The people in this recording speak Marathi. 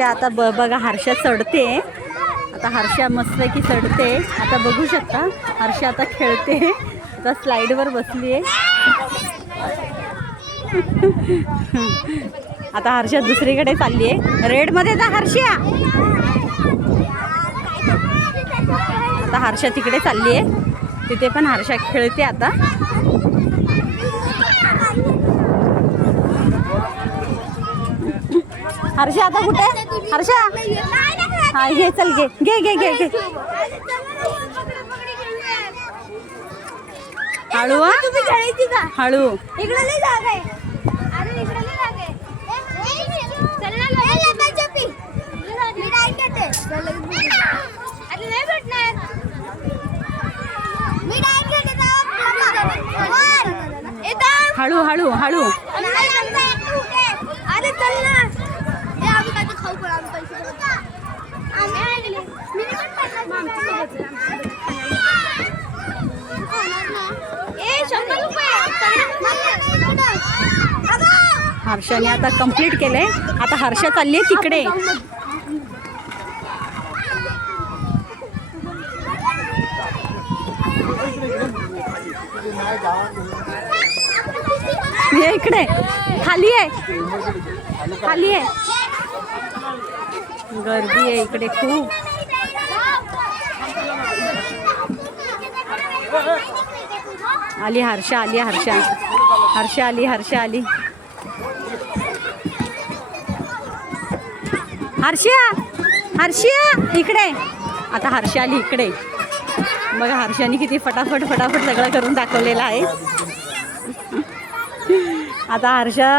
आता बघा हर्षा चढते. आता हर्षा मस्तपैकी चढते. आता बघू शकता हर्षा आता खेळते. आता स्लाईडवर बसली आहे. आता हर्षा दुसरीकडे चालली आहे. रेडमध्ये जा हर्षा. आता हर्षा तिकडे चालली आहे. तिथे पण हर्षा खेळते. आता हर्षा आता कुठे? हर्षा हा घे, चल घे घे घे घे घे. हळू हळू. हळू हळू हळू. हर्षाने आता कंप्लीट केलंय. आता हर्षा चालली आहे तिकडे. हे इकडे खाली आहे. खाली आहे. गर्दी आहे इकडे खूप. आली हर्षा. आली हर्षा. हर्षा आली. हर्षा आली. हर्षा. हर्षा इकडे. आता हर्षा आली इकडे. बघा हर्षाने किती फटाफट फटाफट सगळं करून दाखवलेलं आहे. आता हर्षा